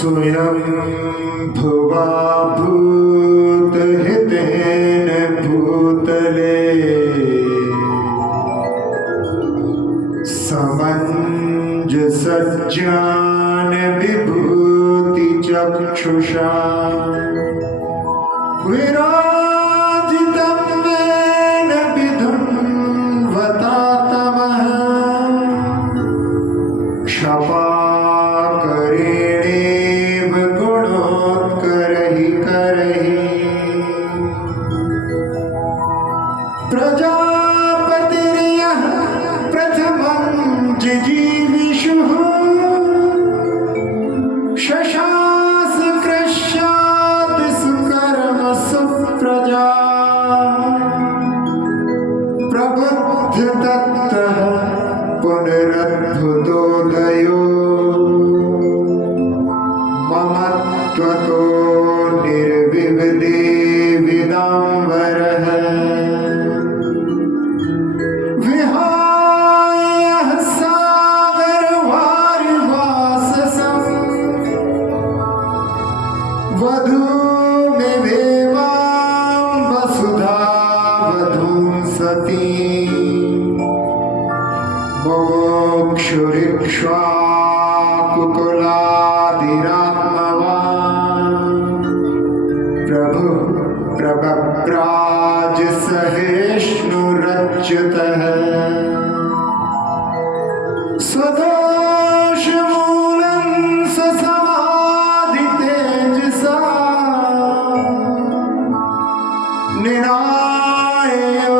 स्वयं भुवा भूतहितेन भूतले समञ्जसज्ञान विभूति चक्षुषा विराजितं येन विधुन्वता तमः क्षपाकरेणेव गुणोत्करैः प्रजापतिर्यः प्रथमं जिजीविषुः शशास कृष्यात् सुकर्म सुप्रजा प्रबुद्धदत्तः पुनरद्भुतोदयो ममत्वतो निर्विविदे विदाम्बरः विहाय सागरवारिवाससं वधूमिवेवां वसुधा वधूं सतीं मुमुक्षुरिक्ष्वाकुकुलादिरात्मवान् प्रभु प्रबभ्राज सहिष्णुरच्युतः स्वदोषमूलं स्वसमाधितेजसा निनायो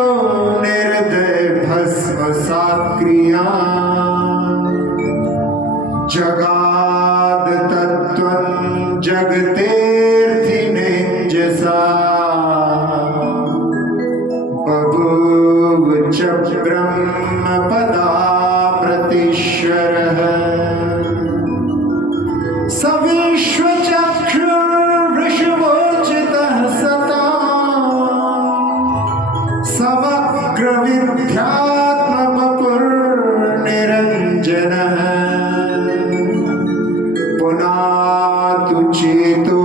निर्दयभस्मसात्क्रिया जगाद तत्त्वं जगतेऽर्थिनेञ्जसा बभूव च ब्रह्मपदाप्रतिश्वरः स विश्वचक्षुर्वृषभोचितः सतां समग्रविद्यात्मवपुर्निरञ्जनः पुनातु चेतो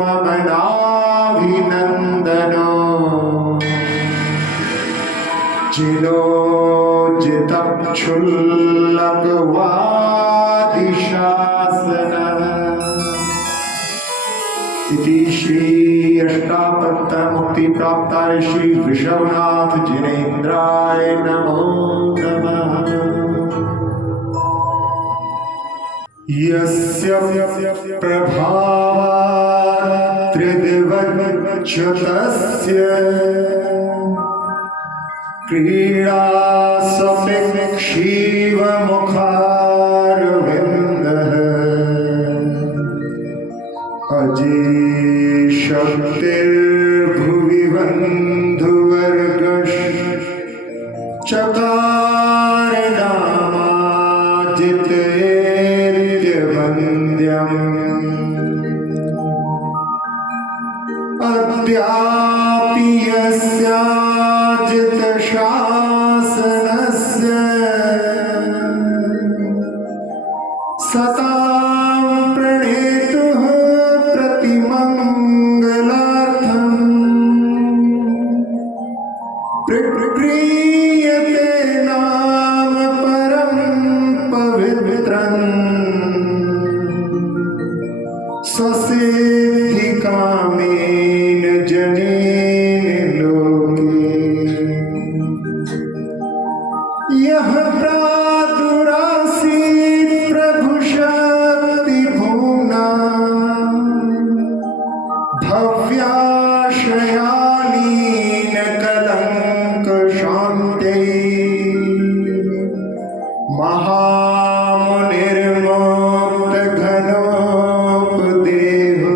मम नाभिनन्दनो जिनोजितक्षुल्लकवादिशासनः इति श्री अष्टापत्तमुक्ति प्राप्ताय श्री वृषभनाथ जिनेन्द्राय नमो नमः। यस्य प्रभावात् त्रिदिवच्युतस्य क्रीडा समिक्षीवमुखारविन्दः अजेशक्तिर्भुवि बन्धुवर्गश्चकार नामाजितेर्यवन्द्यम् अद्यापि यस्याजितशासनस्य सतां प्रणेतुः प्रतिमङ्गलार्थम् प्रक्रियते नाम परं पवित्रम् स्वसिद्धिकामेन जनेन लोके यः प्रादुरासीत् प्रभुशक्तिभूम्ना भव्याशयालीन कलङ्कशान्त्यै महामुनिर्मुक्तघनोपदेहो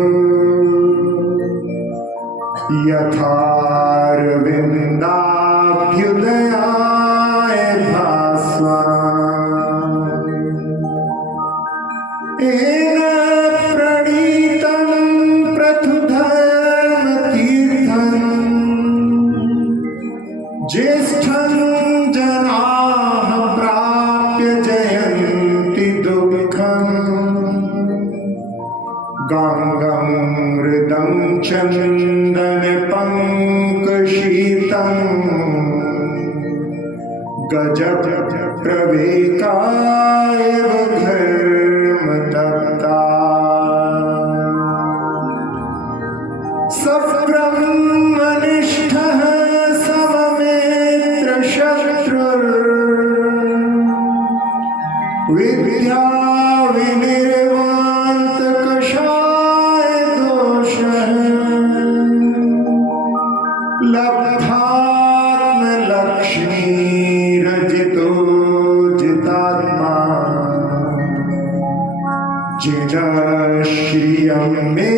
यथारविन्दाभ्युदयाय भास्वन् येन प्रणीतं प्रथुधर्मतीर्थं ज्येष्ठं जनाः प्राप्य जयन्ति दुःखम् चंदन पंकशीतं गजब प्रवेकाय घर्मतप्ता सब्रह्मनिष्ठः सममेत्र शत्रुर् विद्या विनिर्वान्त कषाय दोषः लब्धात्म लक्ष्मीरजितो जितात्मा जिनः श्रियं मे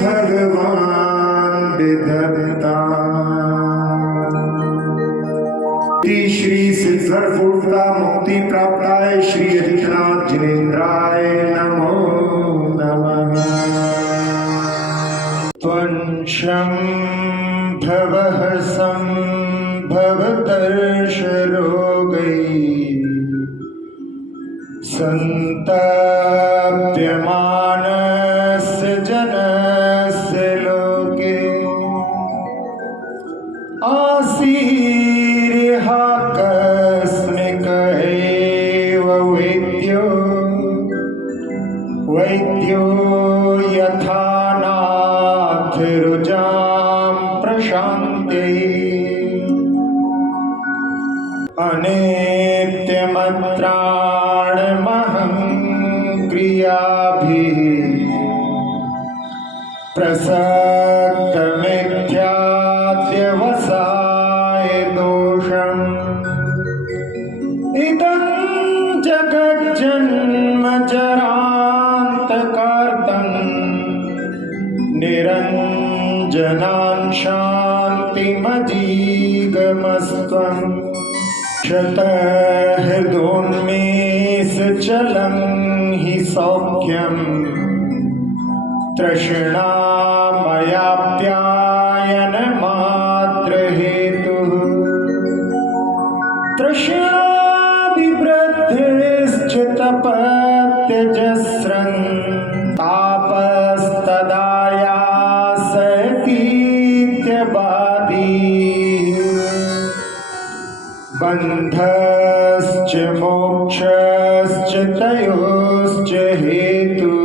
भगवान् विदत्ता। श्री सिद्धर पूर्णता मुक्ति प्राप्ताय श्री अजितनाथ जिनेन्द्राय नमो नमः। त्वं भवः संभवतर्षरोगैः सन्ताप्यमानस्य जनस्य लोके आसीर्हाकस्मिक एव वैद्यो यथा नाथ रुजां प्रशान्ते अनित्यमत्राणमहं क्रियाभिः प्रसक्तमिथ्याद्यवसाय दोषम् इदं जगज्जन्म जरान्तकार्तं निरञ्जनां शान्तिमजीगमस्त्वम् शतहृदोन्मेषचलं हि सौख्यम् तृष्णामयाप्यायनमात्रहेतुः तृष्णाभिवृद्धिश्च तपत्यजस्रं तापस्तदायासतीत्यबादी बन्धश्च मोक्षश्च तयोश्च हेतु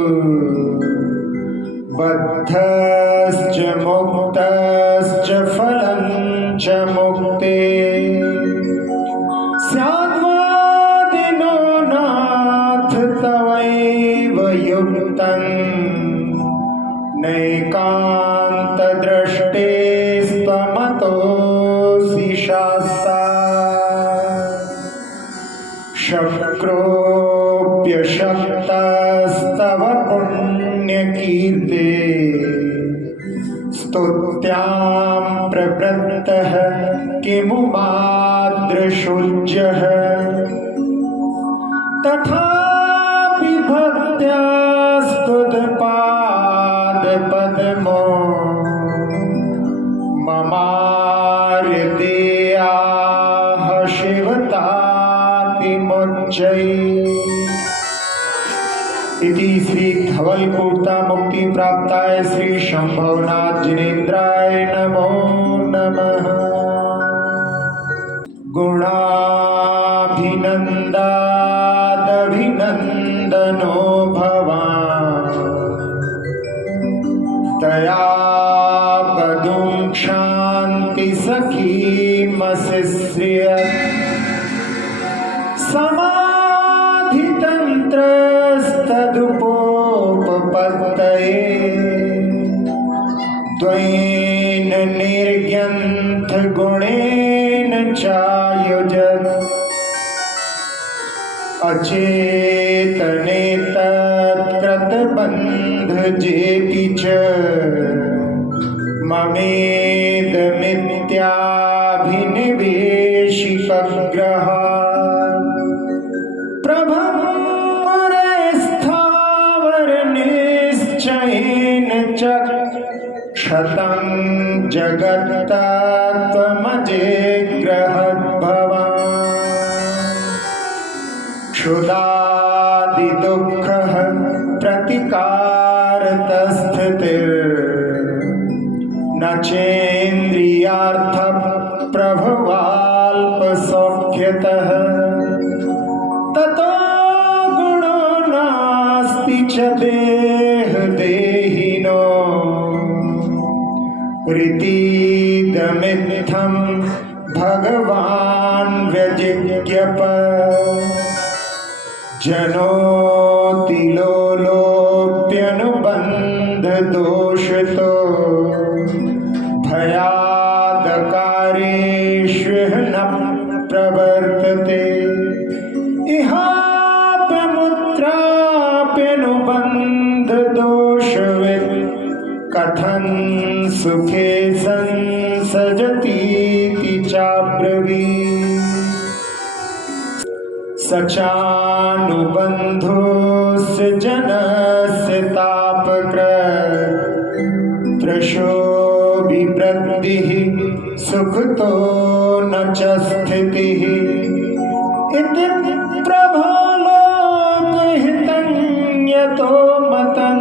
बद्धश्च मुक्तश्च फलं च मुक्ते स्याद्वादिनो नाथ तवैव युक्तं नैकान्तदृष्टेस्त्वमतोऽसि शास्ता शक्रोऽप्यशक्तस्तव पुण्यकीर्ते स्तुत्यां प्रवृत्तः किमु मादृशुज्यः तथापि भक्त्या स्तुतपादपद्मो ममार्यदेयाः शिवतातिमुच्चैः। इति श्री धवलपूर्ता मुक्ति प्राप्ताय श्री शंभवनाथ जिनेन्द्राय नमो नमः। गुणाभिनन्दादभिनन्दनो भवान् तया पदुं क्षान्ति सखीमसिश्रिय समाधितन्त्रस्तदुपोपपत्तये द्वयेन निर्ग्यन्थ गुणेन चायुजत् अचेतने तत्कृतबन्ध जेपि च ममेदमित्याभिनिवेशिकग्रहात् प्रभवरेस्थावरनिश्चयेन च क्षतं जगत्तत्त्वमजेग्रहद्भवान् क्षुदादिदुःखः प्रतिकारतस्थितिर् न चेन्द्रियार्थ प्रभवाल्पसौख्यतः ततो गुणो नास्ति च देहिनो रीतिदमित्थं भगवान् व्यजिज्ञप जनोति लोलोप्यनुबन्धदोषतो भयादकारेष्विह न प्रवर्तते इहाप्यमुत्राप्यनुबन्धदोषवित् कथं सुखे संसजतीति चाब्रवीत् सचानुबन्धोऽस्य जनस्य तापकृतृषो विवृद्धिः सुखतो न च स्थितिः इति प्रभो लोकहितं यतो मतं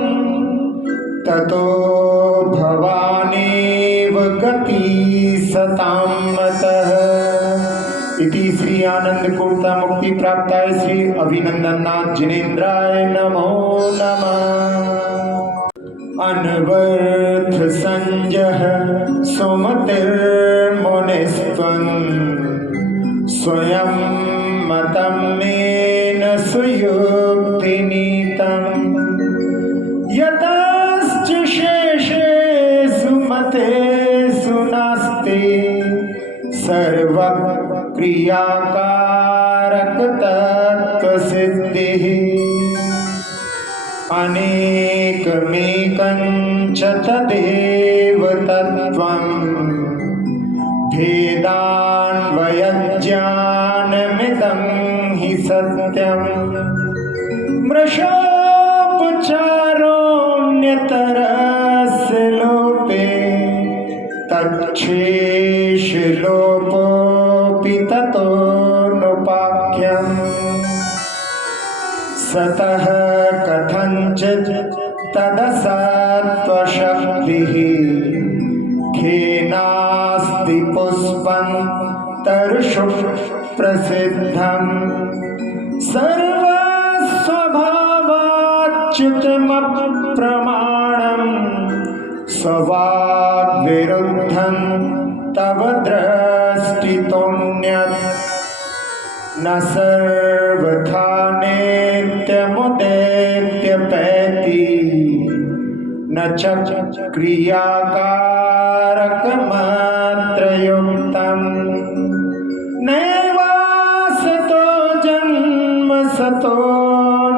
ततो भवानेव गति सतां मतः। इति श्री आनंद कुर्ता मुक्ति प्राप्ताय श्री अभिनंदननाथ जिनेन्द्राय नमो नमः। अनवर्थ संजह सुमतिर्मुनिस्त्वं स्वयं मतं मेन सुयुक्तिनीतं यतश्च शेषेषु मतेषु नास्ति सर्वक्रियाकारक तत्त्वसिद्धिः अनेकमेकं च तदेव तत्त्वं भेदान्वयज्ञानमिदं हि सत्यम् मृषोपचारोऽन्यतरस्य लोपे तच्छेषलोपोऽपि ततो नोपाख्यम् सतः कथञ्चित् तदसत्त्वशक्तिः खेनास्ति पुष्पं तरुषु प्रसिद्धम् सर्वस्वभावाच्युतमप्रमाणम् स्ववाग्विरुद्धं तव दृष्टितोऽन्यत् न सर्वथा नित्यमुदेत्यपैति न च क्रियाकारकमात्रयुक्तम् नैवासतो जन्म सतो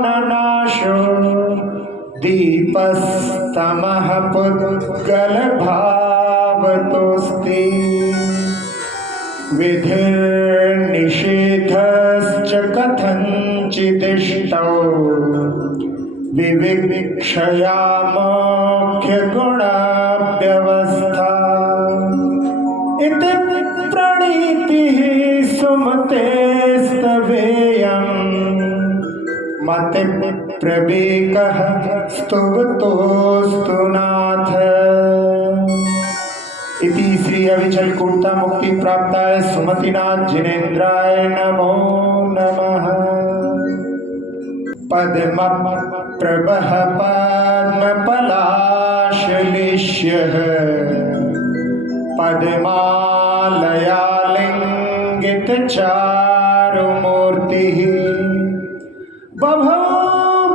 न नाशो दीपस्तमः पुद्गलभावतोऽस्ति विधिर्निषेधश्च कथञ्चिदिष्टौ विविक्षयामोख्यगुणव्यवस्था इति प्रणीतिः सुमतेस्तवेयम् मतिप्रवेकः स्तुवतोऽस्तु नाथ। इति श्री अविचल कुर्ता मुक्ति प्राप्ताय सुमतिनाथ जिनेन्द्राय नमो नमः। पद्म प्रभः पद्मपलाशलिष्यः पद्मालयालिङ्गितचारुमूर्तिः बभौ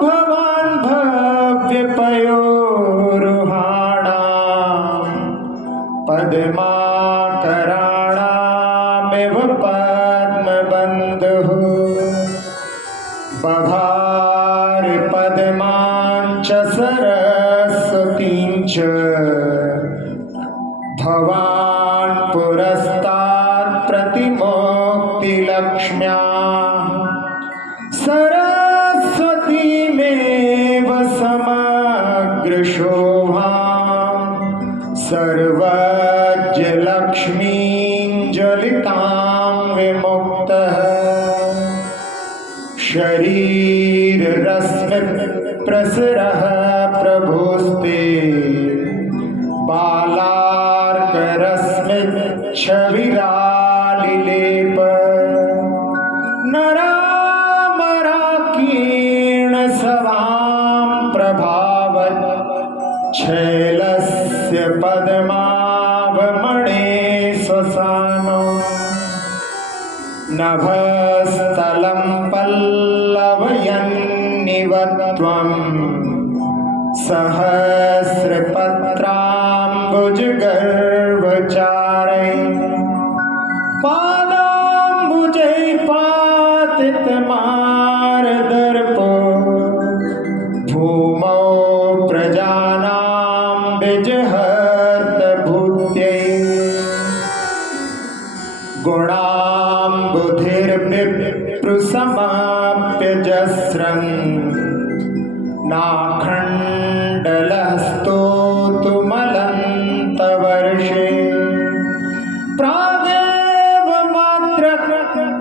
भवान् भव्यपयोरुहाणाम् पद्माकराणामिव पद्मबन्धुः बभार पद्माञ्च सरस्वतीं च भवान् पुरस्तात् प्रतिमोक्तिलक्ष्म्या सरस्वतीमेव समग्रशोभां सर्वज्ञलक्ष्मीं ज्वलितां विमुक्तः शरीररश्मिप्रसरः प्रभोस्ते बालात् छविरालिलेप नरामराकीर्ण सवां प्रभावत् छैलस्य पद्मावमणे स्वसानो नभस्थलं पल्लवयन्निव त्वं सहस्रपत्राम्बुजगर्वचारै पादाम्बुजैपातितमारदर्पो भूमौ प्रजानां विजहर्तभूत्यै गुणाम्बुधिर्विप्रुसमाप्यजस्रं नाखण्डलः स्तोतुमलन्तवर्षे प्रागेव मात्र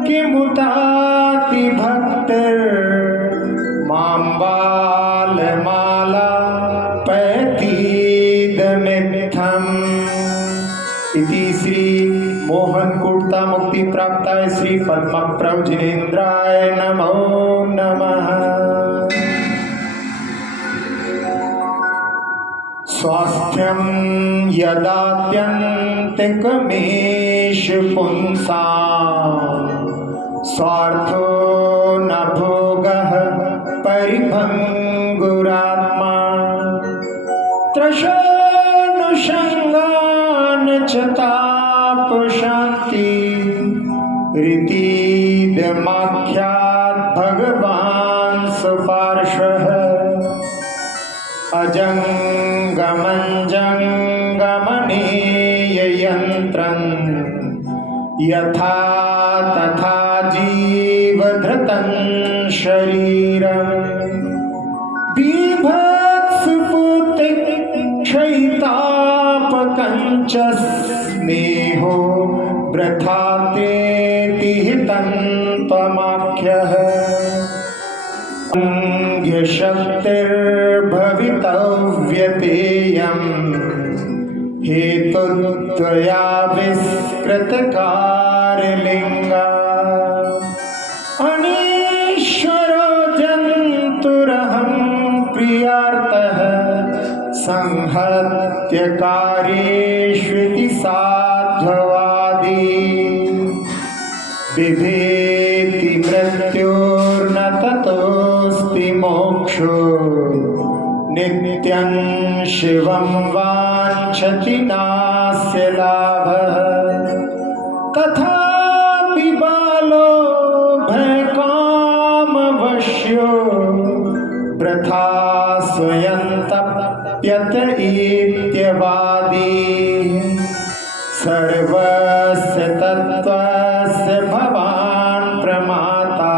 किमुतातिभक्तिर्मां बालमाला पैतीदमित्थम् इति श्री मोहन कुर्ता मुक्ति प्राप्ताय श्री पद्मप्रभ जिनेन्द्राय नमो नमः। स्वास्थ्यं यदात्यन्तिकमेष पुंसां स्वार्थो न भोगः परिभङ्गुरात्मा त्रशोऽनुषङ्गान् च तापशान्ति रीतिदमाख्यात् भगवान् सुपार्श्वः अजङ्गमञ्जङ्गमनेययन्त्रं यथा तथा जीवधृतं शरीरं बीभत्सुपुत्क्षयितापकञ्च स्नेहो वृथा तेति हितं त्वमाख्यः शक्तिर्भवितव्यतेयं हेतुत्वया विस्कृतकारलिङ्गा अनीश्वरो जन्तुरहं प्रियार्तः संहत्यकार्येष्विति साध्ववादी बिभेति मृत्योर्न ततोऽस्ति मोक्षो नित्यं शिवं वाञ्छति नास्य लाभः तथापि बालो भयकामवश्यो वृथा स्वयं तप्यत इत्यवादी सर्वस्य तत्त्वस्य भवान् प्रमाता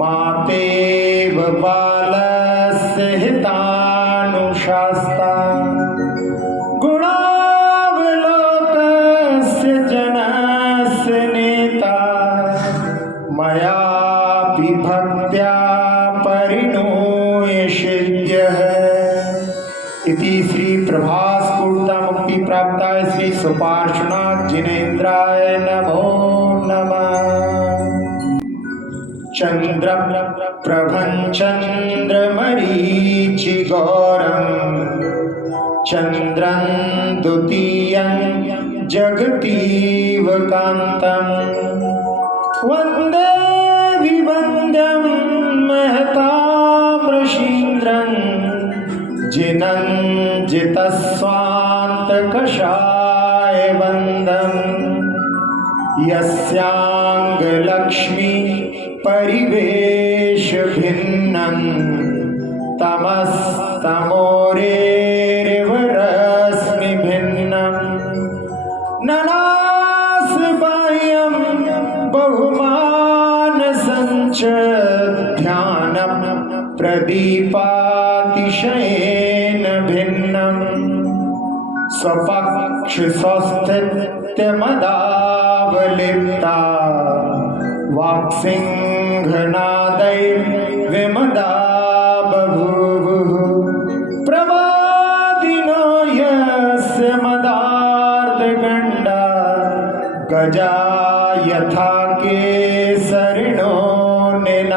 मातेव बालस्य हितानुशास्ता गुणावलोकस्य जनस्य नेता मयापि भक्त्या परिणूयषिद्यः इति श्री प्रभास कुर्ता मुक्ति प्राप्ताय श्री सुपार्श्वनाथ जिनेन्द्राय नमो नमः। चंद्र प्रभं चंद्रमरीचिगौरं चंद्रं द्वितीयं जगतीव कान्तं वन्दे विवन्द्यं महताम्रशीन्द्रं जिनञ्जितस्वान्तकषाय वन्दं यस्यांगलक्ष्मी परिवेशभिन्नं तमस्तमोरेरिव रश्मिभिन्नं ननासबाह्यं बहुमानसञ्च ध्यानं प्रदीपातिशयेन भिन्नं स्वपक्षस्वस्थित्यमदावलिप्ता वाक्सिंहनादैर्विमदा बभूवुः प्रवादिनो यस्य मदार्ध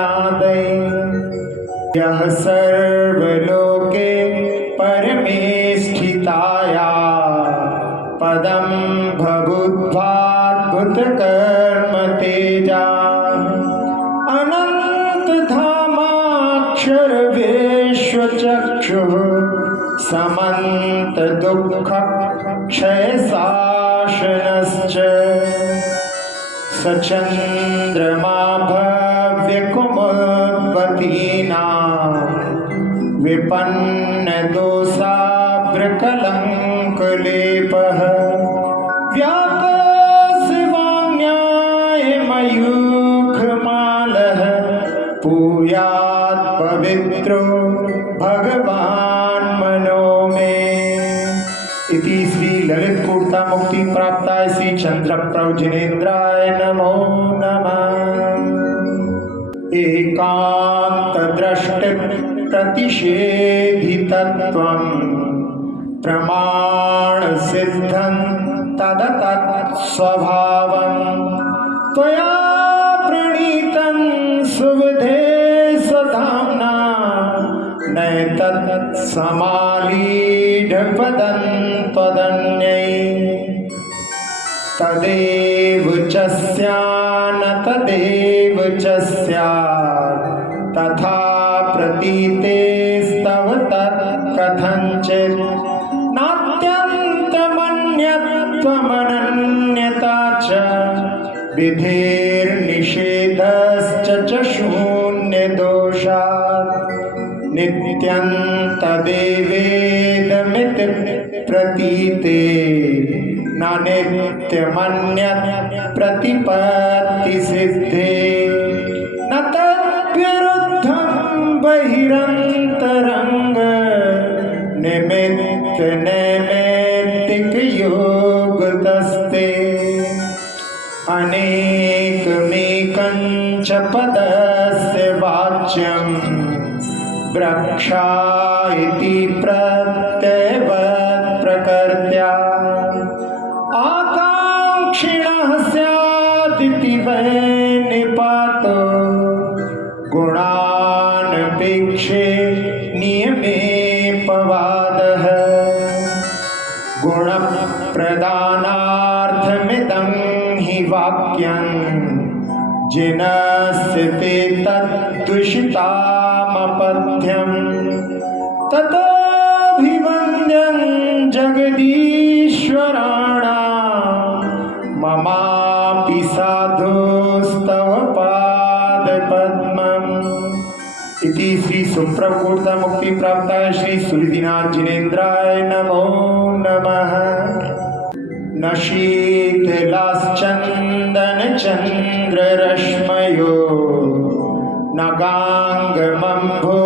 प्रणादये यः सर्वलोके परमे स्थिताया पदं भभूद्भाद्भुतकर्म तेजा अनन्तधामाक्षर विश्वचक्षुः समन्तदुःखक्षयशासनश्च सचन्द्रमा भव्यकुमुद्वतीनां विपन्नदोषाभ्रकलङ्कलेपः व्यापशिवान्यायमयूखमालः भूयात् पवित्रो भगवान् मनो मे। इति श्री ललित कूर्ता मुक्ति प्राप्ताय श्री चंद्रप्रभ जिनेन्द्राय नमो नमः। एकांत दृष्टि प्रतिषेधितत्वं प्रमाण सिद्धं तदतत् स्वभावं त्वया प्रणीतं सुविधे स्वधाम्ना नैतत् समालीढपदं त्वदन्यै तदेव च स्यान्न तदेव च स्यात् तथा प्रतीतेस्तव तत्कथञ्चित् नात्यन्तमन्यत्वमनन्यता च विधिर्निषेधश्च च शून्यदोषात् नित्यं तदेवेदमिति प्रतीते न नित्यमन्यत् प्रतिपत्तिसिद्धे न तद्विरुद्धं बहिरन्तरङ्ग निमित्तनैमित्तिकयोगतस्ते अनेकमेकं च पदस्य वाच्यं ब्रक्षा इति प्रत्ययवत् प्रकृत्या आकाङ्क्षिणः स्यादिति वै निपातो गुणानपेक्षे नियमे पवादः गुणप्रदानार्थमिदं हि वाक्यं जिनस्य ते तद्दूषितामपथ्यं ततोऽभिवन्द्यं जगदीश्वराणां ममापि साधुस्तव पादपद्मम्। इति श्री सुप्रकूर्ता मुक्ति प्राप्ताय श्री सूर्यनाथ जिनेन्द्राय नमो नमः। न शीतलाश्चन्दन चन्द्ररश्मयो न गाङ्गमम्भो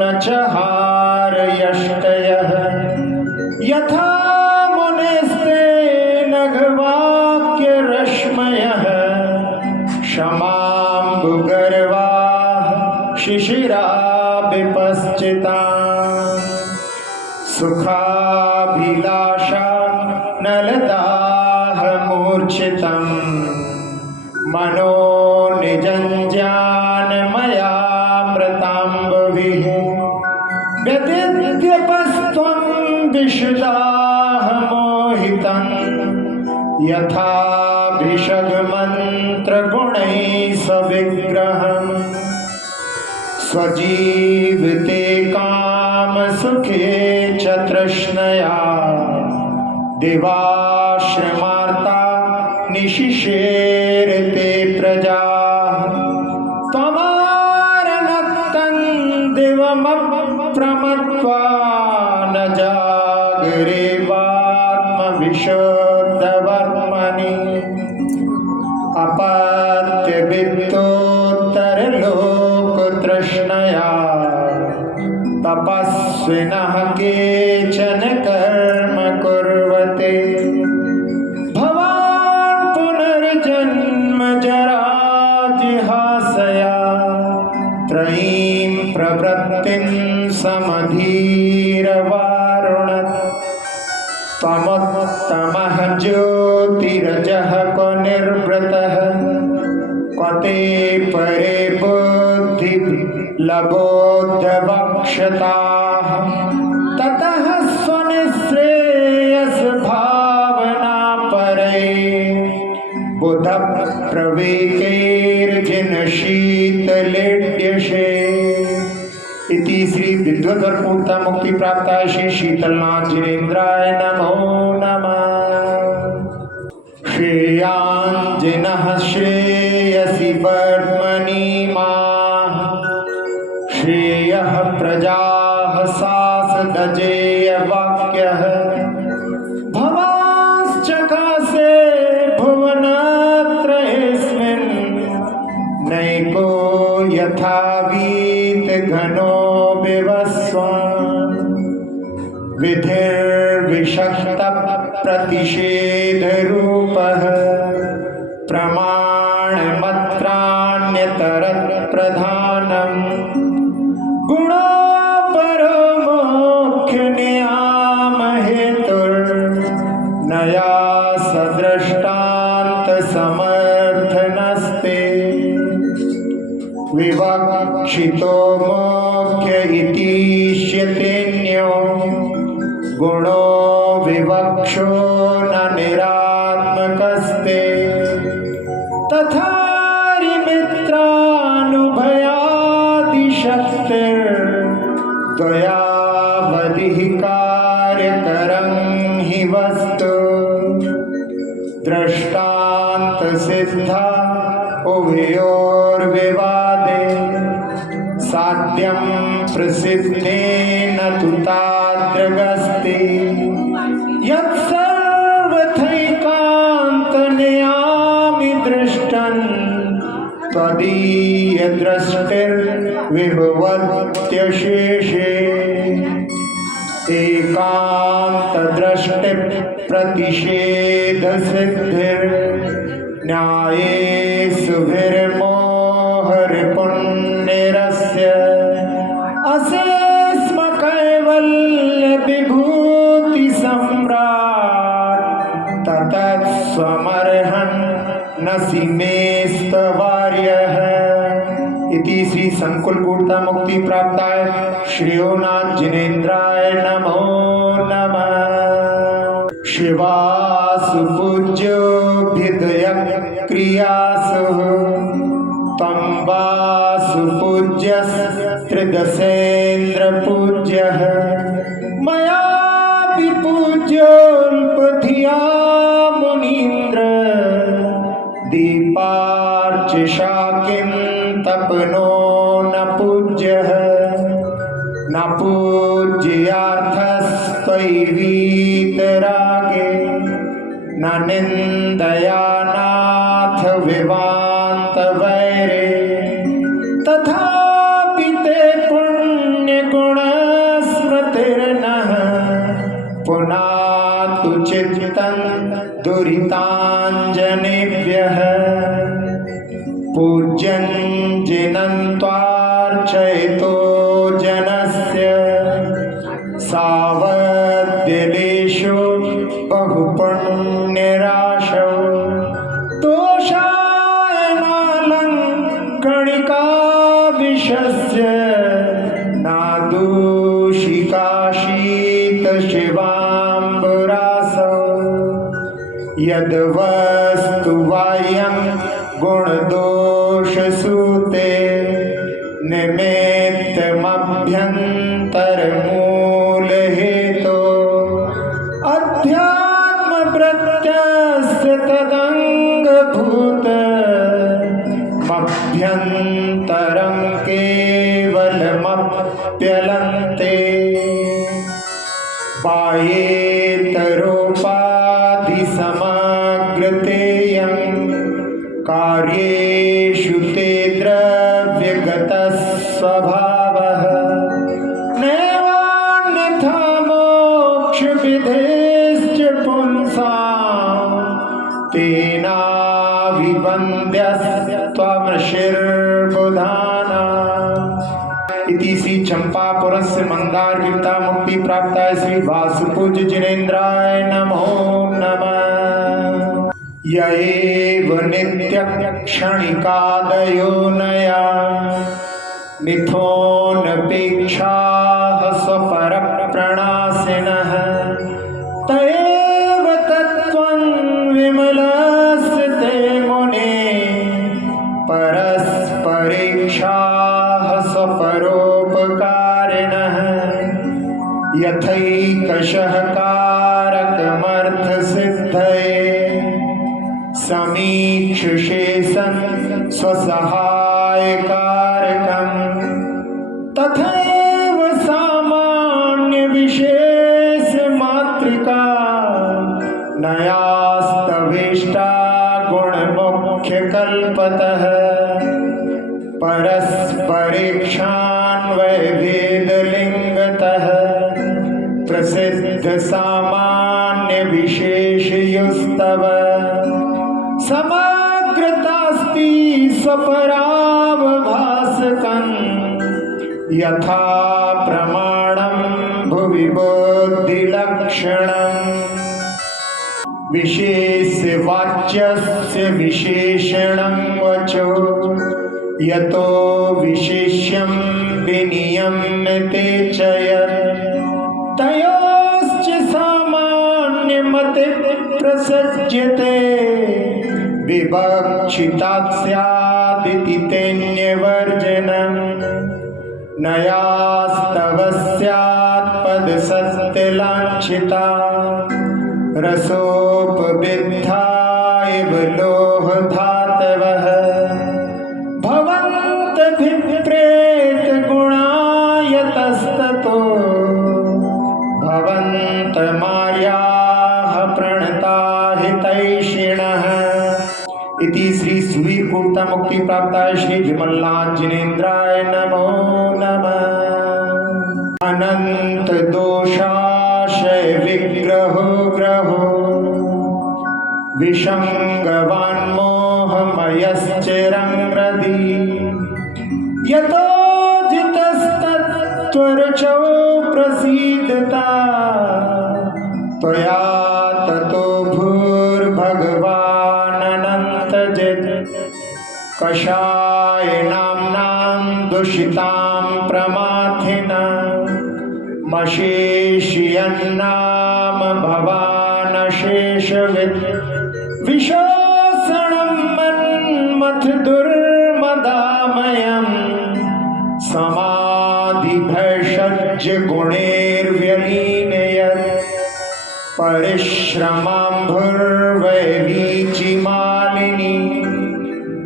न च हारयष्टयः यथा मुनेस्ते नघवाक्यरश्मयः क्षमाम्बुगर्वाः शिशिराभिपश्चिताः सुखाभिलाषा नलदाहमूर्छितं मनो निजञ्जानमयामृताम्बुभिः व्यतिद्यपस्त्वं विशुदाहमोहितं यथा भिषग्मन्त्रगुणैः सविग्रहम् स्वजीविते कामसुखे च तृष्णया दिवाश्रमार्ता निशिशेरते प्रजा त्वमारनक्तं दिवमप्रमत्वा न जागरेवात्मविशुद्धवर्मणि अपत्यवित्तोत्तरलोकतृष्णया तपस्विनः केचन कर्म कुर्वते भवान् पुनर्जन्म जराजिहासया त्रयीं प्रवृत्तिं समधीरवारुणत् त्वमुत्तमः ज्योतिरजः क्व निर्वृतः क्व ते परे बुद्ध बुद्धि लबोद्धवक्षताः ततः स्वनिश्रेयस भावना परे बुध प्रवेकैर्जिन शीतलेड्यशे इति श्री विद्वद्वर पूर्ता मुक्ति प्राप्ताय श्री शीतलनाथ जिनेन्द्राय नमो नमः। श्रेयांजिनः श्रेयसि वर्त्मनि माः श्रेयः प्रजाः सासदजेय वाक्यः भवांश्चकासे भुवनत्रयेऽस्मिन् नैको यथावीत घनो विवस्वान् विधिर्विषक्त प्रतिषेधरूपः प्रमाणमत्रान्यतरत् प्रधानम् गुणो परमोक्षनियामहेतुर्नया सदृष्टान्तसमर्थनस्ते विवक्षितो मोक्ष इतीश्यतेऽन्यो गुणो विवक्षो न निरात्मकस्ते तथारिमित्रानुभयादिशक्तिर्द्वयावधिः कार्यकरं हि वस्तु दृष्टान्तसिद्धा उभयोर्विवादे साध्यं प्रसिद्धेन तु तादृगस्ति यत्सर्वथैकान्तनियामि दृष्टन् त्वदीयदृष्टिर्विभवत्यशेषे एकान्तदृष्टिप्रतिषेधसिद्धिर्न्याये सुभिर्मोहरिपुण्यरस्य असेस्म कैवल्यविभूतिसम्राट् ततत्स्वमर्हन् न सीमेस्तवार्यः इति श्री संकुल पूर्ता मुक्ति प्राप्ताय श्रेयोनाथ जिनेन्द्राय नमो नमः। शिवासु पूज्योऽभ्युदय क्रियासु तम्बासु पूज्यस्त्रिदशेन्द्र पूज्यः मयापि पूज्योऽल्पधिया मुनीन्द्र दीपार्चिषा किं तपनो न पूज्यः न पूज्यार्थस्त्वयि न निन्दया नाथ विवान्तवैरे तथापि ते पुण्यगुणस्मृतिर्नः पुनातु चित्तं दुरिताञ्जनेभ्यः पूज्यं जिनन्त्वार्चयितो जनस्य सावद्यलेषु बहुपुण्यराशौ दोषायनालङ्कणिकाविशस्य नादूषिकाशीतशिवाम्बुरासौ यद्वस्तु वायं गुणदोषसूते निमित्तमभ्यन्तरमूलहेतो अध्यात्मप्रत्यस्य तदङ्गभूतमभ्यन्तरं केवलमप्यलन्ते बाह्येतरोपाधिसमग्रतेयं कार्येषु ते द्रव्यगतस्वभावः नैवान्यथा मोक्षविधेश्च पुंसां तेनाभिवन्द्यस्त्वमृषिर्बुधानाम् इति श्री चंपापुरस्य मंदार विद्या मुक्ति प्राप्ताय श्री वासुपूज्य जिनेन्द्राय नमो नमः। यएव नित्य क्षणिकादयो नया मिथोनपेक्षाः स्वपरप्रणासिनः तयेव तत्त्वं विमलस्य ते मुने परस्परेक्षाः स्वपरोपकारिणः यथैकशः कारकमर्थसिद्धये समीक्षुषे सन् स्वसहायकारकम् तथैव सामान्यविशेषमातृका नयास्तवेष्टा गुणमुख्यकल्पतः परस्परेक्षान्वयभेदलिङ्गतः प्रसिद्धसामान्यविशेषयोस्तव समग्रतास्ति स्वपरावभासकम् यथा प्रमाणं भुवि बुद्धिलक्षणम् विशेषवाच्यस्य विशेषणं वचो यतो विशेष्यं विनियम्यते च यत् तयोश्च सामान्यमते प्रसज्यते विवक्षितात् स्यादिति तेन्यवर्जनम् नयास्तवस्यात् पदसत्यलाञ्छिता रसोपविद्धा इव लोहधातवः भवन्तभिप्रेतगुणायतस्ततो भवन्तमार्याः प्रणता हितैषिणः इति श्री सुवीर पूर्ता मुक्ति प्राप्ताय श्री विमलनाथ जिनेन्द्राय नमो नमः। अनंत दोषाशय विग्रहो ग्रहो विषङ्गवान्मोहमयश्चिरङ्ग्रदी यतो जितस्तत्त्वरचो प्रसीदता त्वया ततो भूर्भगवानन्तजित् कषाय नाम्नां दूषितां प्रमाथिना मशेषयन्नाम भवानशेषवित् विशोषणं मन्मथ दुर्मदामयम् समाधिभैषज्य गुणैर्व्यलीनयत् परिश्रमाम्भुर्वैवीचिमालिनी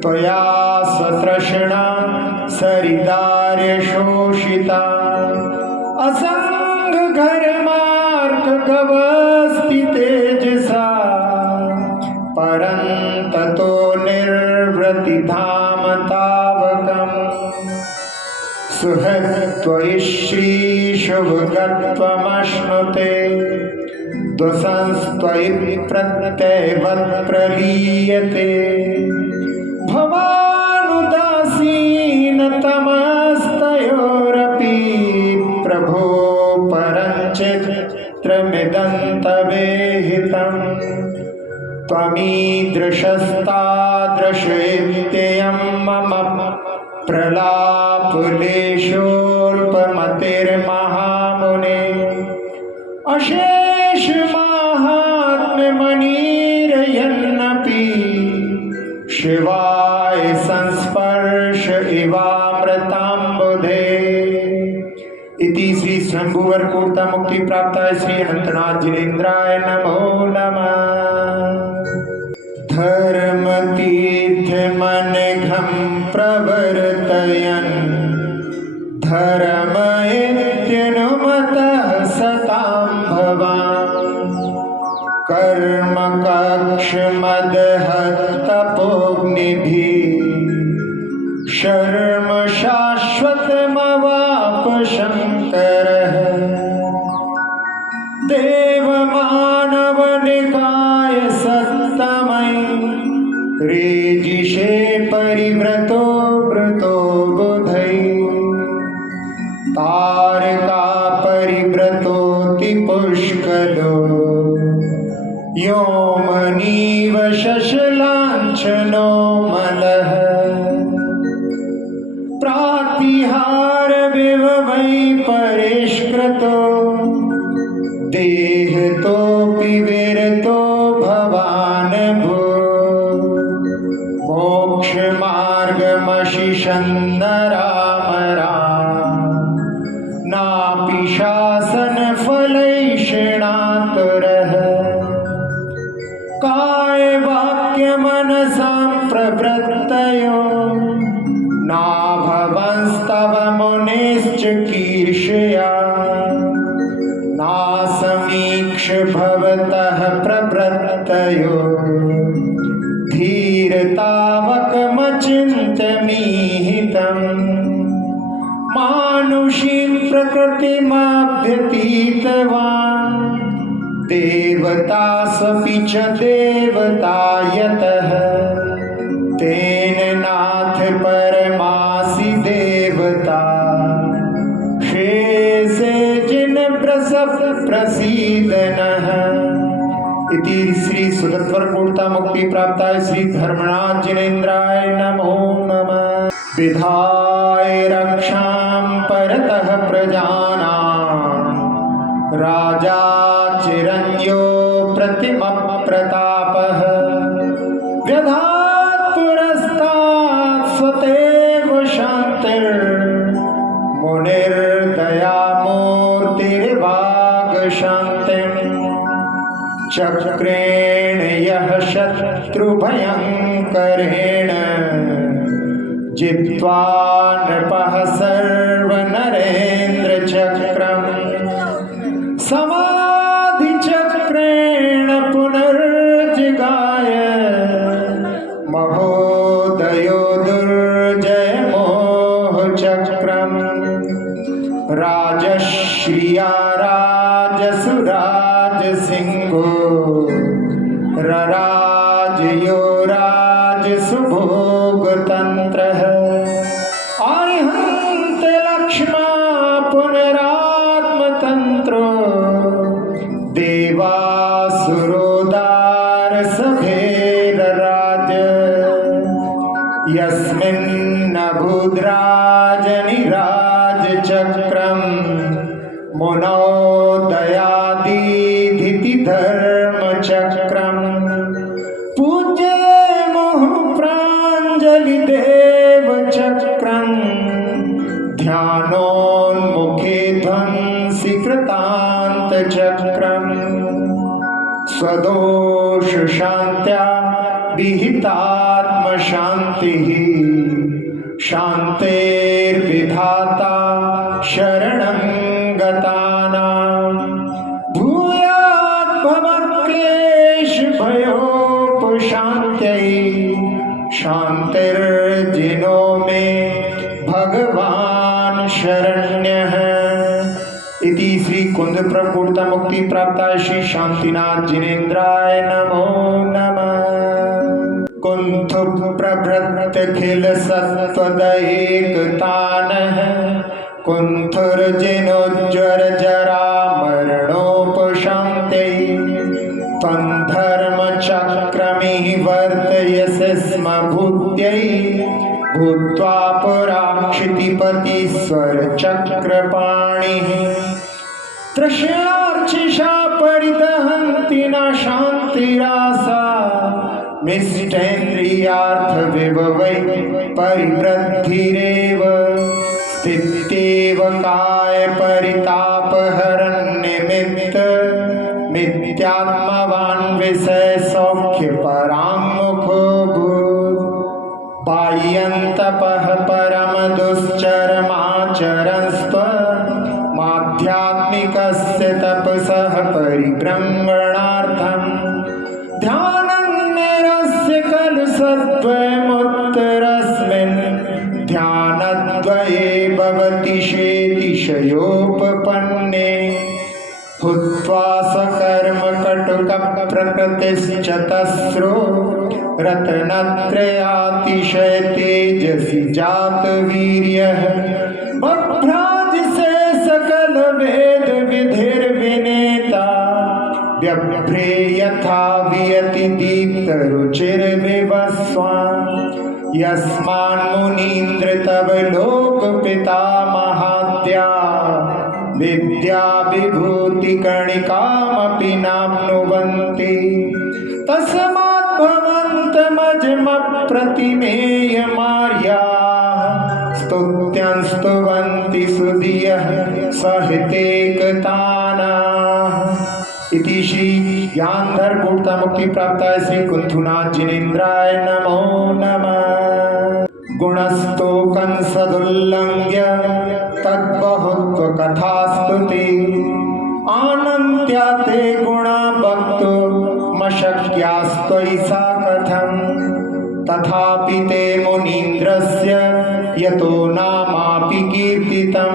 त्वया सतृष्णा सरिदार्यशोषिता असङ्गघर्मार्कगवस्ति तेजसा परन्ततो निर्वृतिधाम तावकम् सुहृत्त्वयि श्रीशुभगत्वमश्नुते द्वसंस्त्वयि प्रत्ययवत् प्रलीयते भवानुदासीनतमस्तयोरपि प्रभो परञ्चित्रमिदन्तवेहितम् त्वमीदृशस्तादृशेत्ययं मम प्रलापुलेशोऽल्पमतिर्महामुने अशेषमाहात्म्यमनीरयन्नपि शिवाय संस्पर्श इवामृताम्बुधे इति श्री स्वयंभुवर पूर्ता मुक्ति प्राप्ताय श्री अनंतनाथ जिनेन्द्राय नमो नमः। धर्मतीर्थमनघं प्रवर्तयन् धर्मयत्यनुमतः सतां भवान् कर्मकक्षमदहत्तपोऽग्निभिः शर्म शाश्वतमवाप शङ्करः देवमानवनिकाय सत्तमयि रेजिषे परिव्रतो व्रतो बुधै तारका परिव्रतोति पुष्कलो योमनीव शशलाञ्छनो मलः लातिहार विवै परिष्कृतो देहतोऽपि विरतो भवान् भो मोक्षमार्गमशिषन्न राम राम नापि शासनफलैषणातुरः कायवाक्यमनसां प्रवृत्तयो नाभवंस्तव मुनिश्च कीर्षया नासमीक्ष भवतः प्रवृत्तयो धीरतावकमचिन्त्यमीहितम् मानुषीं प्रकृतिमभ्यतीतवान् देवतास्वपि च देवता यतः तेन नाथ परमासि देवता शेषे जिन प्रसीदनः इति श्री सुदत्वर पूर्ता मुक्ति प्राप्ताय श्री धर्मनाथ जिनेन्द्राय नमो नमः। विधाय रक्षां परतः प्रजानां राजा चिरंजयो प्रतिमप्रतापः व्यधात् पुरस्तात् स्वतेव शान्तिर्मुनिर्दयामूर्तिर्वागशान्तिम् चक्रेण यः शत्रुभयङ्करेण जित्वा नृपः सर्वनरेन्द्रचक्रम् समाधिचक्रेण पुनर्जिगाय महोदयो दुर्जयमोहचक्रम् राजश्रिया राजसुराजसिंहो रराजयो राजसुभोगतन्त्रः आर्हन्त लक्ष्मा पुनरात्मतन्त्रो देवासुरोदारसभेरराज यस्मिन्नभुद्राजनिराजचक्रम् मुनौ दयादिधिति धर्मचक्रम् पूज्ये मुहुप्राञ्जलिदेवचक्रम् ध्यानोन्मुखे ध्वंसीकृतान्तचक्रम् स्वदोषशान्त्या विहितात्मशान्तिः शान्तेर्विधाता शरणं गतानां भूयात् भवक्लेशभयोपशान्त्यै शान्तिर्जिनो मे भगवान् शरण्यः इति श्री कुंद प्रपूर्ता मुक्ति प्राप्ताय श्री शांतिनाथ जिनेन्द्राय नमो नमः। कुंथ प्रभृतखिल सत्त्वदैकतानः कुंथुर्जिनोज्ज्वर जरा मरणोपशान्त्यै त्वं धर्मचक्रमिः वर्तयसि स्म भूत्यै भूत्वा पराक्षितिपतिस्वरचक्रपाणिः तृष्णार्चिषा परिदहन्ति न शान्तिरासा मिष्टेन्द्रियार्थविभवै परिवृद्धिरेव स्थित्येव कायपरितापहरन्निमित्त मिथ्यात्मवान् विषयसौख्यपराङ्मुखो भूत् बाह्यन्तपः परमदुश्चरमाचरन्स्त्व माध्यात्मिकस्य तपसः परिब्रह्मणार्थम् ध्यानन्निरस्य खलु सद्वयमुत्तरस्मिन् ध्यानद्वये भवति शेतिशयोपपन्ने हुत्वा सकर्मकटुकप्रकृतिश्च तस्रो रत्नत्रयातिशय तेजसि जातवीर्यः बभ्राजसे सकल वेद विधिर्विनेता व्यभ्रे यथा वियति दीप्तरुचिर्विवस्वान् यस्मान् मुनीन्द्र तव लोक पितामहाद्या विद्या विभूतिकणिकामपि नाप्नुवन्ति तस्मात् भवन्तमजमप्रतिमेयमार्याः स्तुत्यं स्तुवन्ति सुधियः सहितेकतानाः। इति श्री ज्ञानधर कूटता मुक्ति प्राप्ताय श्री कुंथुनाथ जिनेन्द्राय नमो नमः। गुणस्तोकं सदुल्लंघ्य तद्बहुत्व कथास्तुति आनन्त्या ते गुणा भक्तो मशक्यास्त्वयि सा कथम् तथापि ते मुनीन्द्रस्य यतो नामापि कीर्तितं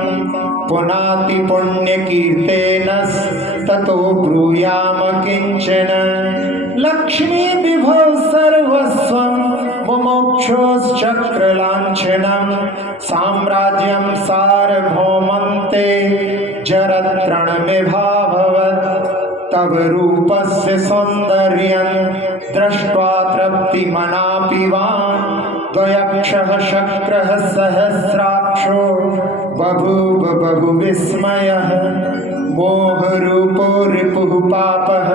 पुनाति पुण्यकीर्तेनस्ततो ब्रूयाम किञ्चन। लक्ष्मी विभो सर्वस्वं मुमुक्षोश्चक्रलाञ्छनं साम्राज्यं सार्वभौमं ते जरत्रणमिभाभवत् तव रूपस्य सौन्दर्यं दृष्ट्वा तृप्तिमनापिवान् द्वयक्षः शक्रः सहस्राक्षो बभूव बहुविस्मयः मोहरूपो रिपुः पापः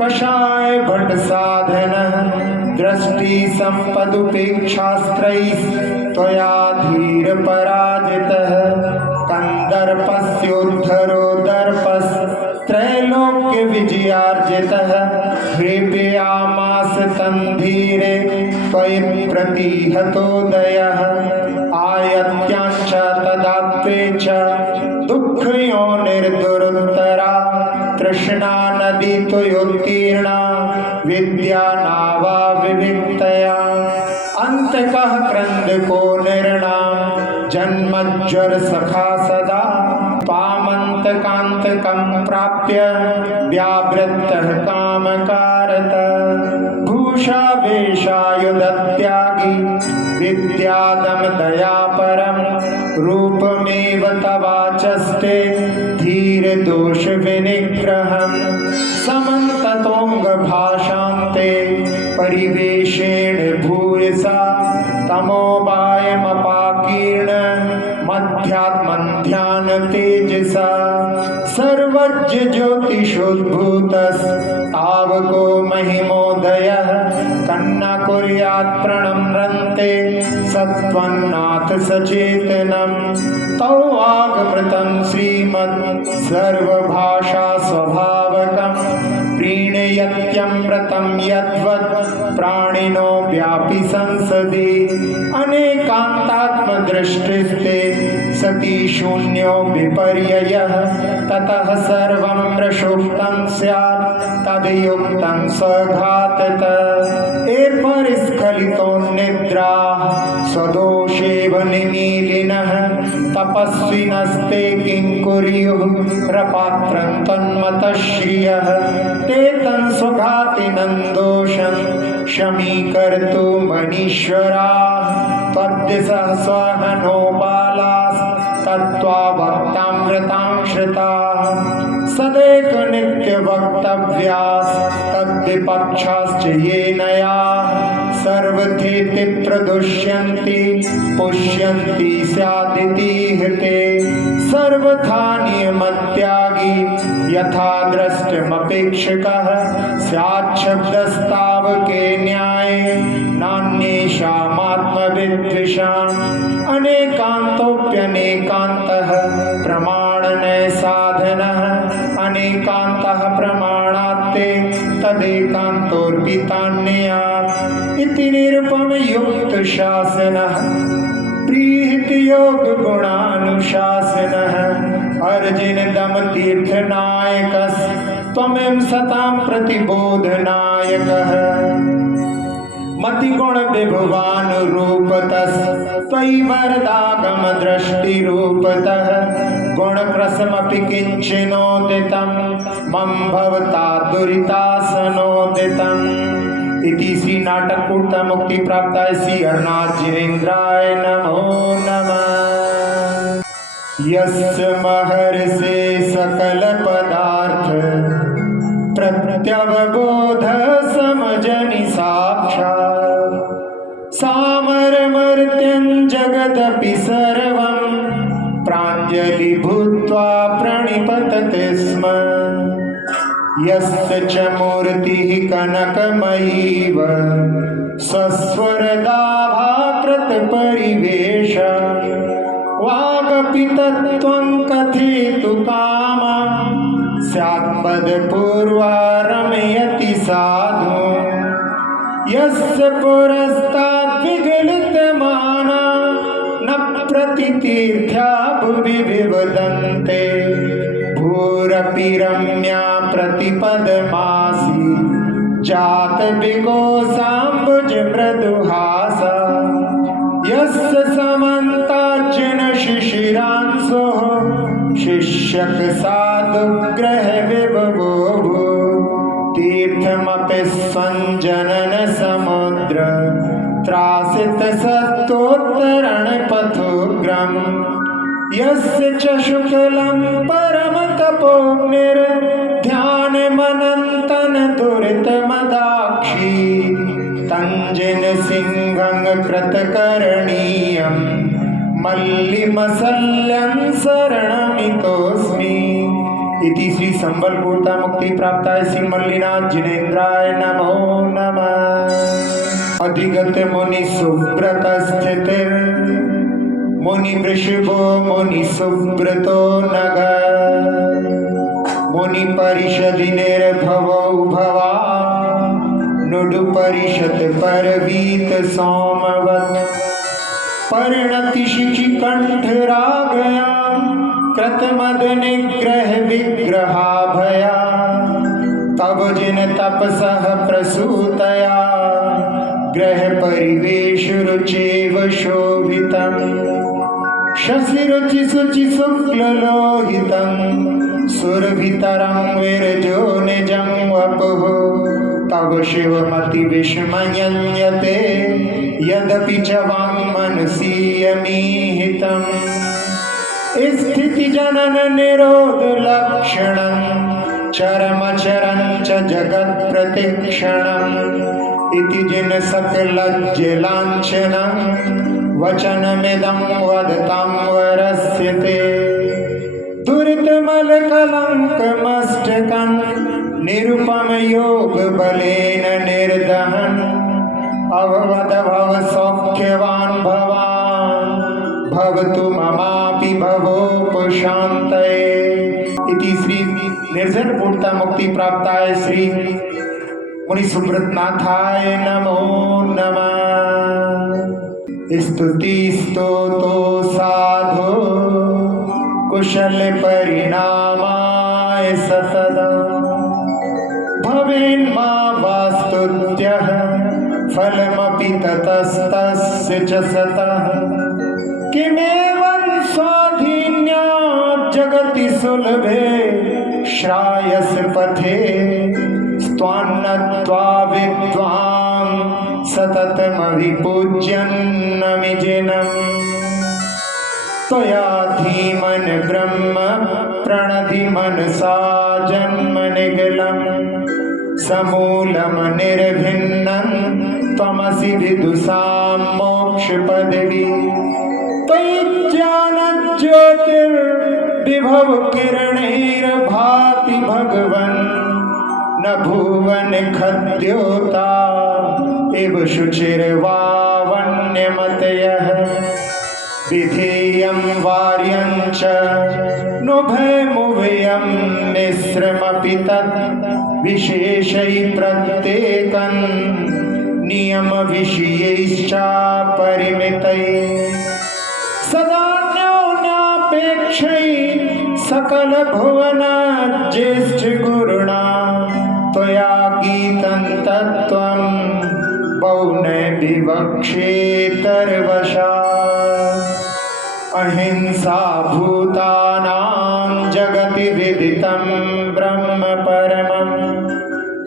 कषाय भट साधनः दृष्टि सम्पदुपेक्षास्त्रैः त्वया धीर पराजितः कंदर्पस्योद्धरो दर्पस्त्रैलोक्य विजयार्जितः हृपयामास तन्धीरे त्वयि प्रतिहतोदयः आयत्यांच तदात्वे च दुःखयोनिर्दुरुत्तरा तृष्णा नदी त्वयोत्तीर्णा विद्या नावा विविक्तया अंतकः क्रन्दको निर्णाम जन्मज्वर सखा सदा त्वामन्तकान्तकं प्राप्य व्यावृत्तः कामकारतः भूषा वेशायुधत्यागी विद्यादम दयापरं रूपमेव तवाचस्ते धीर दोष विनिग्रहं समन्ततोङ्गभाषान्ते परिवेशेण भूरिसा तमोवायमपाकीर्ण मध्यात्मन्ध्यान तेजसा सर्वज्ञ ज्योतिषोद्भूतस्तावको महिमोदयः कन्ना कुर्यात् प्रणम्रन्ते सत्त्वन्नाथ सचेतनं तौ आगमृतं श्रीमत् सर्वभाषा स्वभावकं प्रीणयत्यमृतं यद्वत् प्राणिनो व्यापि संसदि अनेकान्तात्मदृष्टिस्ते सती शून्यो विपर्ययः ततः सर्वं प्रक्षुब्धं स्यात् तद्युक्तं सघाततः एर्परिस्खलितोन्निद्रा स्वदोषेव निमीलिनः तपस्विनस्ते किं कुर्युः प्रपात्रं तन्मतः श्रियः ते तं स्वघातिनं दोषं शमीकर्तु मनीश्वराः त्वद्दिशः स्वहनोबालास्तत्त्वावक्तामृतां श्रिताः सदैक नित्यवक्तव्यास् तद्विपक्षाश्च येनया सर्वथेति प्रदुष्यन्ति पुष्यन्ति स्यादिति हृते सर्वथा नियमत्यागी यथा द्रष्टुमपेक्षकः स्याच्छब्दस्तावके न्याये नान्येषामात्मविद्विषाम् अनेकान्तोऽप्यनेकान्तः प्रमाणनय साधनः अनेकान्तः प्रमाणात्ते तदेकान्तोऽर्पितान्ययात् इति निरुपमयुक्तशासनः प्रीतियोग गुणानुशासनः अर्जुन दम तीर्थनायकस् त्वमेव सतां प्रतिबोधनायकः मतिगुण विभुवानुरूपतस् त्वयि वरदागम दृष्टिरूपतः गुणक्रसमपि किञ्चिनोदितं मम भवता दुरितासनोदितम्। इति श्री नाटक कूटता मुक्ति प्राप्ताय श्री हरनाथ जिनेन्द्राय नमो नमः। यस्य महर्षे सकल पदार्थ प्रत्यवबोध समजनि साक्षात् सामरमर्त्यं जगदपि सर्वं वर्तते स्म। यस्य च मूर्तिः कनकमयीव सस्वरदाभाकृतपरिवेश वागपि तत्त्वं कथयितु कामं स्यात्पदपूर्वा रमयति साधु। यस्य पुरस्ताद् विगलितमाना न प्रतितीर्थ्या भुवि विवदन्ते भूरपि रम्या प्रतिपदमासि जातविकोसाम्बुज मृदुहासा। यस्य समन्तार्जुन शिशिरांशोः शिष्यक साधुग्रह विभवो तीर्थमपि स्वञ्जनन समुद्र त्रासित सत्तोत्तरण पथोग्रम्। यस्य च शुक्लं परम तपोग्निर्ध्यानमनन्तन दुरितमदाक्षी तञ्जिन सिंहं कृतकरणीयं मल्लिमसल्यं शरणमितोऽस्मि। इति श्री संबलपूर्ता मुक्ति प्राप्ताय श्री मल्लिनाथ जिनेन्द्राय नमो नमः। अधिगत मुनि सुब्रत स्थितिर् मुनि वृषभो मुनि सुब्रतो नगर मुनि परिषदि निर्भवो भवा नुडु परिषद परवीत सोमवत्। परिणति शिखिकंठ रागया कृतमद निग्रह विग्रहा भया तब जिन तपसः प्रसूतया ग्रह परिवेश रुचेव शोभितम्। शशिरुचि शुचि शुक्ललोहितं सुरभितरं विरजो निजं वपुः तव शिवमति विस्मयन्यते यदपि च वाङ्मनसीयमीहितम्। स्थिति जनन निरोध लक्षणं चरमचरं च जगत् प्रतिक्षणम्। इति जिन सकलज्ज लाञ्छनं वचनमिदं वदतां वरस्यते। दुरितमलकलङ्कमष्टकं निरुपम योग बलेन निर्दहन् अववद भव सौख्यवान् भवान् भवतु ममापि भवोपशान्तये। इति श्री निर्जन पूर्ता मुक्ति प्राप्ताय श्री मुनि सुब्रतनाथाय नमो नमः। स्तुति स्तोतो साधो कुशल परिणामाय सतदा भवेन्मा वास्तुत्यः फलमपि ततस्तस्य च सतः। किमेवं स्वाधीन्यात् जगति सुलभे श्रायस पथे स्त्वान्नत्वा विद्वां सततमभिपूज्यन्नमिजिनम्। त्वया धीमन् ब्रह्म प्रणधि मनसा जन्मनिगलं समूलं निर्भिन्नं त्वमसि विदुषां मोक्षपदवी। त्वयि ज्ञानज्योतिर्विभव किरणैर्भाति भगवन् न भुवन खद्योता इव शुचिर्वावन्यमतयः। विधेयं वार्यं च नुभयमुभयं मिश्रमपि तत् विशेषै प्रत्येकं नियम विषयैश्चापरिमितै सदा न्यूनापेक्षै सकल भुवन ज्येष्ठ गुरुणा त्वया गीतं तत्त्वं बहु न विवक्षेतर्वशा। अहिंसा भूतानां जगति विदितं ब्रह्म परमं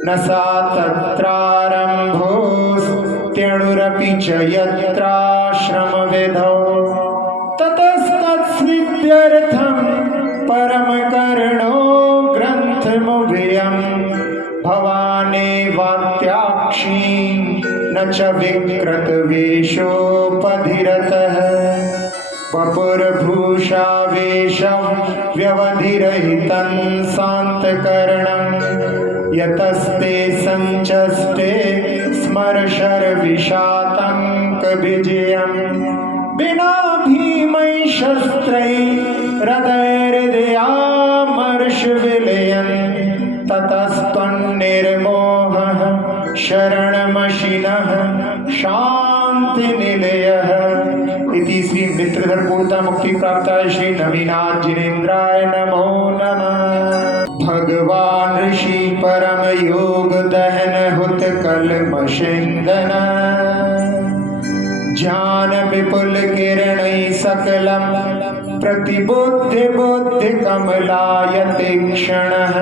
न सा तत्रारम्भोऽस्त्यणुरपि च यत्राश्रमविधौ ततस्तत्सिद्ध्यर्थं परमकरुणो ग्रन्थमुभयं भवानेवात्याक्षी न च विकृतवेषोपधिरतः वपुर्भूषा वेशं व्यवधिरहितं शान्तकरणं यतस्ते संचस्ते स्मरशर्विषातङ्कविजयं विना भीमै शस्त्रै हृदयहृदयामर्षविलयन् ततस्त्वन्निर्मोहः शरणमशिनः शान्तिनिलयः। इति श्री मित्रधर पूर्णता मुक्ति प्राप्ताय श्री नवीनाथ जिनेन्द्राय नमो नमः। भगवान ऋषि परम योग दहन हुत कलमषेन्दन ज्ञान विपुल किरणै सकलं प्रतिबुद्धि बुद्धि कमलायते क्षणः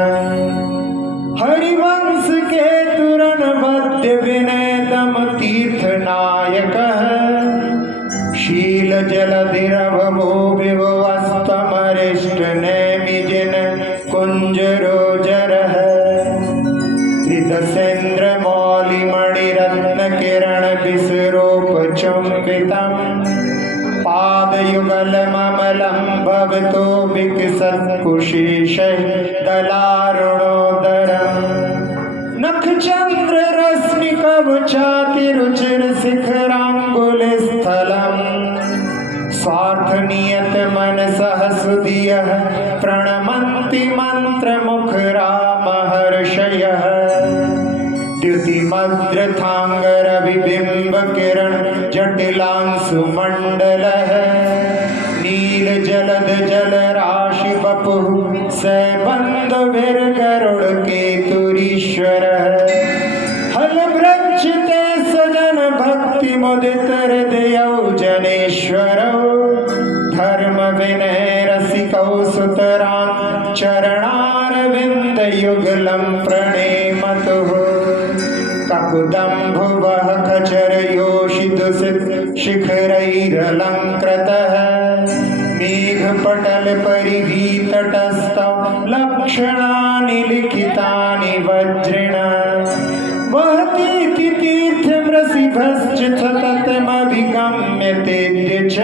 हरिवंश के तुरन बद्ध विनयतम तीर्थ नायकः शील जलधिरभवो विभवस्तमरिष्ट नैमिजिन कुंजरोजरः त्रिदशेन्द्र मौलिमणिरत्न किरण विसरोपचुम्बितं पादयुगलममलं भवतो विकसत्कुशेषैः दलारुणोदरम् नखचंद्र रश्मि कवचातिरुचिर शिखरांगुलिस्थलम् स्वार्थ नियत मनसः सुधियः प्रणमन्ति मंत्रमुख राम हर्षयः द्युतिमद्रथांगर विबिंब किरण जटिलांशु मंडलः नील जलद जल राशि बपुः सैबंद वीर गरुड़ केतुरीश्वर हल वृक्ष ते सजन भक्ति मुदित हृदयौ जनेश्वर धर्म विनय रसिकौ सुतरां चरणारविंद युगलं प्रणेमतुः ककुदम्भुवः खचर योषितुसित शिखरैरलङ्कृतः मेघपटल परिवीतटस्थौ लक्षणानि लिखितानि वज्रेण वहतीति तीर्थमृषिभश्च सततमभिगम्यतेऽद्य च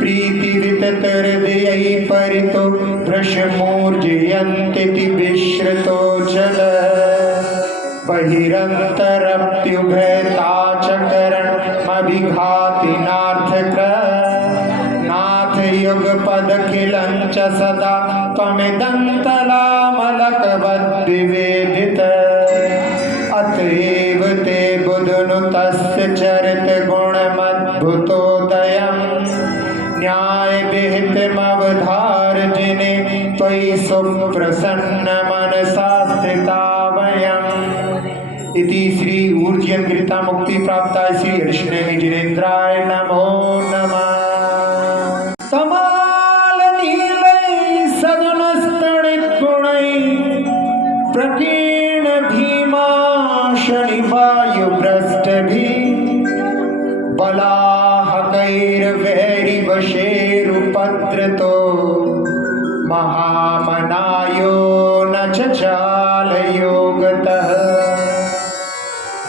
प्रीतिविततहृदयै परितो भृशमूर्जयन्तीति विश्रुतो जलः बहिरन्तरप्युभयताचकरणमभिघाति नाथ युगपद किलञ्च सदा त्वमिदन्तलामलकवद्विवेदित अतएव ते बुधनुतस्य चरित गुणमद्भुतोदयम् न्याय विहितमवधार्जिने त्वयि सुप्रसन्न मनसा स्थिता वयम्। इति श्री ऊर्जयन गिरिता मुक्ति प्राप्ताय श्री ऋषिनेमि जिनेन्द्राय नमो नमः। तमाल नीलै सदनस्तणित गुणै प्रकीर्ण भीमा शनि वायु भ्रष्टभि बलाहकैर्वैरि वशेरुपद्रतो महामनायो न च चालयोगतः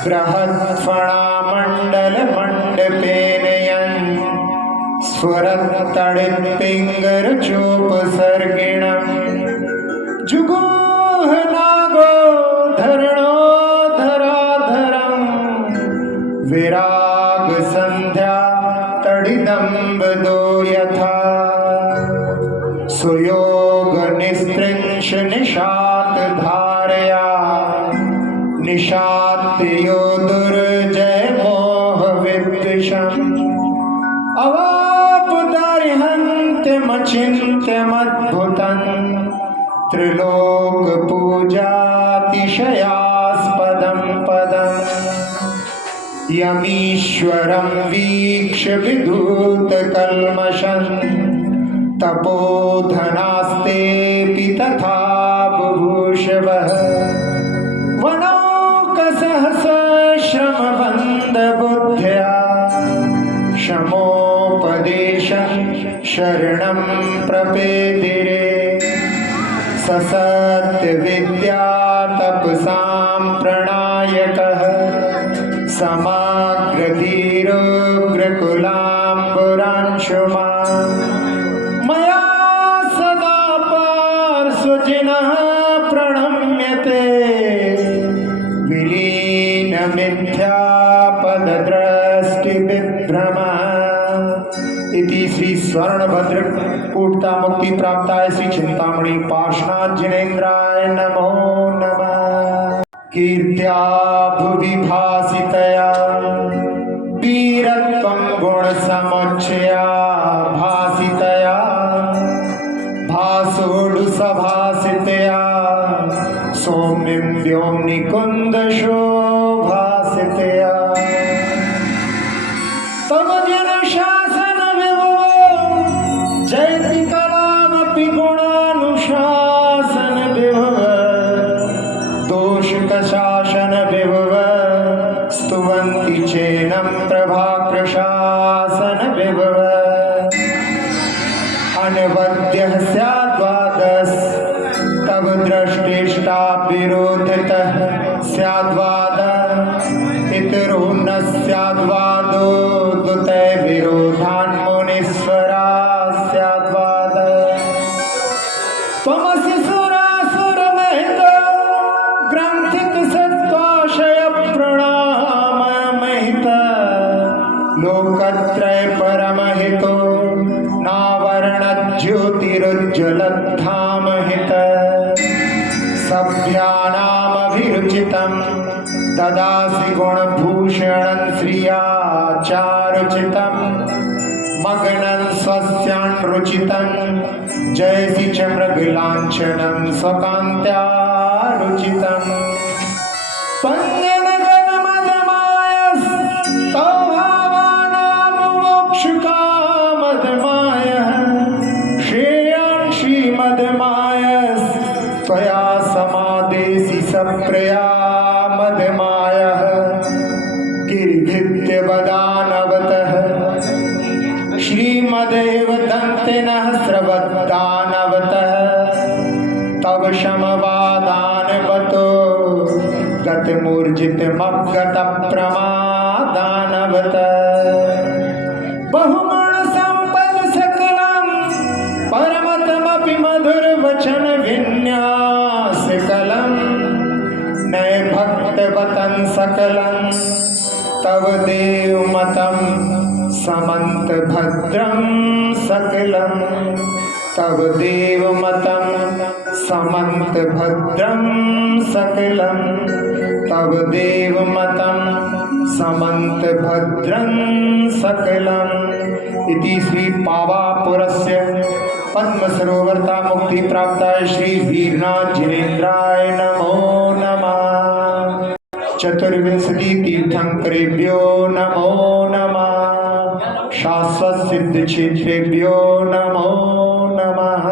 बृहत्फणामण्डलमण्डपेनयन् स्फुरत्तडित्पिङ्गरचोपसर्गिणम् जुगुहनागो धरणोधराधरम् विरागसन्ध्या तडिदम्बदो यथा सुयोगनिस्पृंश निशातधारया निशात्यो दुर्जय मोह विद्विषम् अवापुदार्हन्त्यमचिन्त्यमद्भुतम् त्रिलोकपूजातिशयास्पदं पदम् यमीश्वरं वीक्ष्य विधूतकल्मषम् तपोधनास्तेऽपि तथा बुभूषवः वनौकसहस्रश्रमबन्धबुद्ध्या क्षमोपदेशं शरणं प्रपेदिरे ससत्यविद्या तपसां प्रणायकः समाग्रधीरोग्रकुलाम्बुरांशुमान् मया सदा स्वर्णभद्र कूटता मुक्ति प्राप्ताय श्री चिंतामणि पार्श्वनाथ जिनेन्द्राय नमो नमः। कीर्त्या भुवि भासितया वीरत्वं गुणसमुच्चया भासितया भासोडुसभासितया सौम्यं व्योम्निकुन्दशोभासितया तव जनशासन विभव जयति कलामपि गुणानुशासन विभव दोषकशासन विभव स्तुवन्ति चेनं प्रभाकृशासन विभव अनवद्यः स्याद्वादस् तव दृष्टिष्टा विरोधितः स्याद्वाद इतरो न स्याद्वादो दुते विरोधान्मुनीश्वरा स्याद्वाद त्वमसि सुरासुरमहितो ग्रन्थिक सत्त्वाशय प्रणाममहित लोकत्रय परमहितो नावरणज्योतिरुज्ज्वलद्धामहित सभ्यानामभिरुचितं ददासि गुणभूषणं श्रिया चारुचितं मग्नं स्वस्यान्रुचितं जयसि च मृगलाञ्छनं स्वकान्त्या रुचितम् तव भावानामुमोक्षुकामदमायः श्रेयान् श्रीमदमायस् त्वया समादेशि सप्रयामदमायः गिरिभित्यवदानवतः श्रीमदेव दन्तिनः स्रवदानवतः तव शमवादानवतो गतिमूर्जितमगतप्रमादानवतः बहुगुणसम्पद सकलं परमतमपि मधुरवचन विन्यासकलं नैर्भक्तवतं सकलं तव देवमतं समन्तभद्रं सकलं तव देवमतं समन्तभद्रं सकलं तव देवमतं समन्तभद्रं सकलम् इति श्री पावापुरस्य पद्मसरोवरता मुक्ति प्राप्ताय श्री वीरनाथ जिनेन्द्राय नमो नमः। चतुर्विंशति तीर्थंकरेभ्यो नमो नमः। शाश्वत सिद्ध क्षेत्रेभ्यो नमो नमः।